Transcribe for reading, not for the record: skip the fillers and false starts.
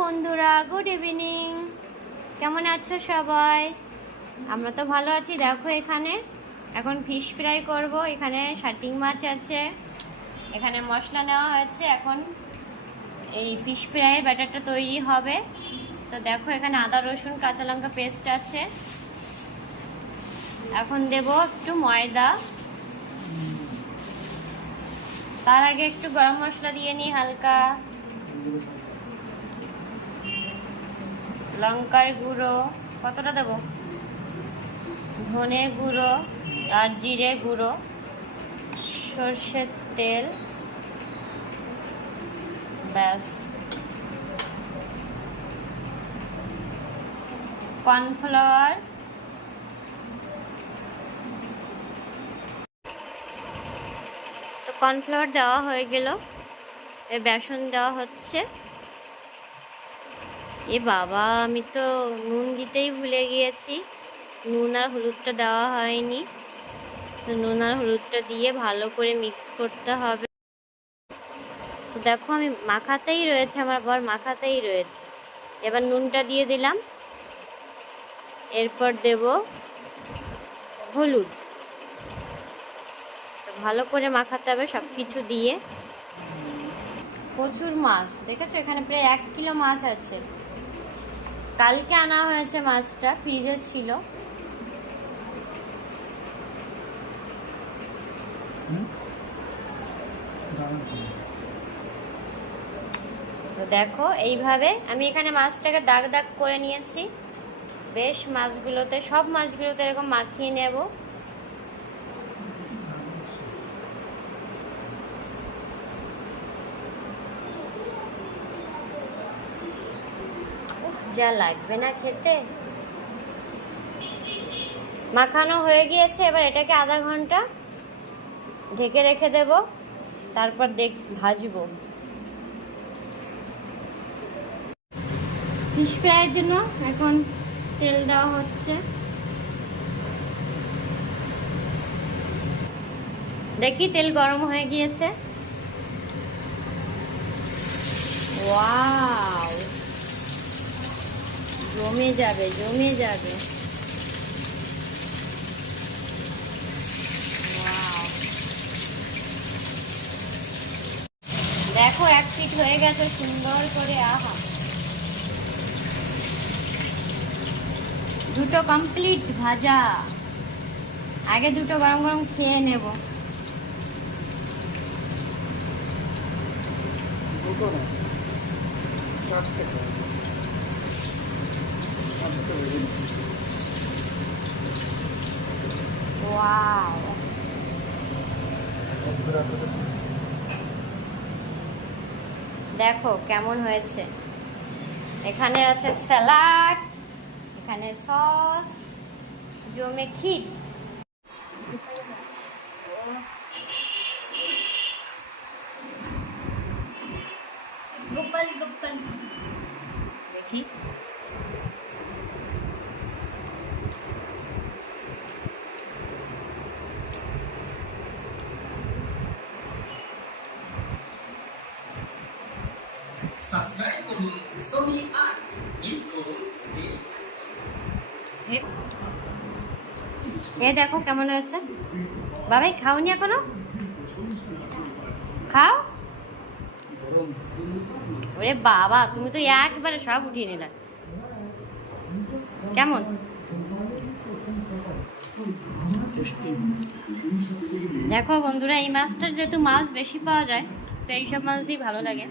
বন্ধুরা, good evening. কেমন আছো সবাই? আমরা তো ভালো আছি। দেখো এখানে এখন ফিশ ফ্রাই করব। এখানে শার্টিং মাছ আছে, এখানে মশলা নেওয়া হয়েছে। এখন এই ফিশ ফ্রাইয়ের ব্যাটারটা তৈরি হবে। তো দেখো এখানে আদা রসুন কাঁচা লঙ্কা পেস্ট আছে। এখন দেব একটু ময়দা, তার আগে একটু গরম মশলা দিয়ে নিই হালকা, লঙ্কার গুঁড়ো কতটা দেব, ধনে গুঁড়ো আর জিরে গুঁড়ো, সর্ষের তেল, ব্যাস। কর্নফ্লাওয়ার, তো কর্নফ্লাওয়ার দেওয়া হয়ে গেল। এ বেসন দেওয়া হচ্ছে। এ বাবা, আমি তো নুন দিতেই ভুলে গিয়েছি, নুন আর হলুদটা দেওয়া হয়নি। তো নুন আর হলুদটা দিয়ে ভালো করে মিক্স করতে হবে। তো দেখো আমি মাখাতেই রয়েছে, আমার বর মাখাতেই রয়েছে। এবার নুনটা দিয়ে দিলাম, এরপর দেব হলুদ। তো ভালো করে মাখাতে হবে সব কিছু দিয়ে। প্রচুর মাছ, দেখেছো এখানে প্রায় 1 কিলো মাছ আছে। কালকে আনা হয়েছে মাছটা, ফ্রিজে ছিল। তো দেখো এইভাবে আমি এখানে মাছটাকে দাগ দাগ করে নিয়েছি। বেশ মাছগুলোতে, সব মাছগুলোতে এরকম মাখিয়ে নেব। যা লাগবে না খেতে। মাখানো হয়ে গিয়েছে। এবার এটাকে আধা ঘন্টা ঢেকে রেখে দেব, তারপর ভাজবো। ফিশ ফ্রাইয়ের জন্য এখন তেল দেওয়া হচ্ছে। দেখি তেল গরম হয়ে গিয়েছে। ওয়াও, জমে যাবে জমে যাবে। দেখো 1 পিঠ হয়ে গেছে সুন্দর করে। আহা, দুটো কমপ্লিট ভাজা। আগে দুটো গরম গরম খেয়ে নেব। ওয়াও, দেখো কেমন হয়েছে। এখানে আছে স্যালাড, এখানে সস, জমে ক্ষীর। দেখি সাবস্ক্রাইব করুন সোনি আর্ট, ক্লিক করুন বেল। দেখো কেমন হয়েছে। বাবাই খাওনি এখনো? খাও। ওরে বাবা, তুমি তো একবারে সব উঠিয়ে নিলে। কেমন? দেখো বন্ধুরা, এই মাছটার যেহেতু মাছ বেশি পাওয়া যায়, তো এইসব মাছ দিয়ে ভালো লাগে।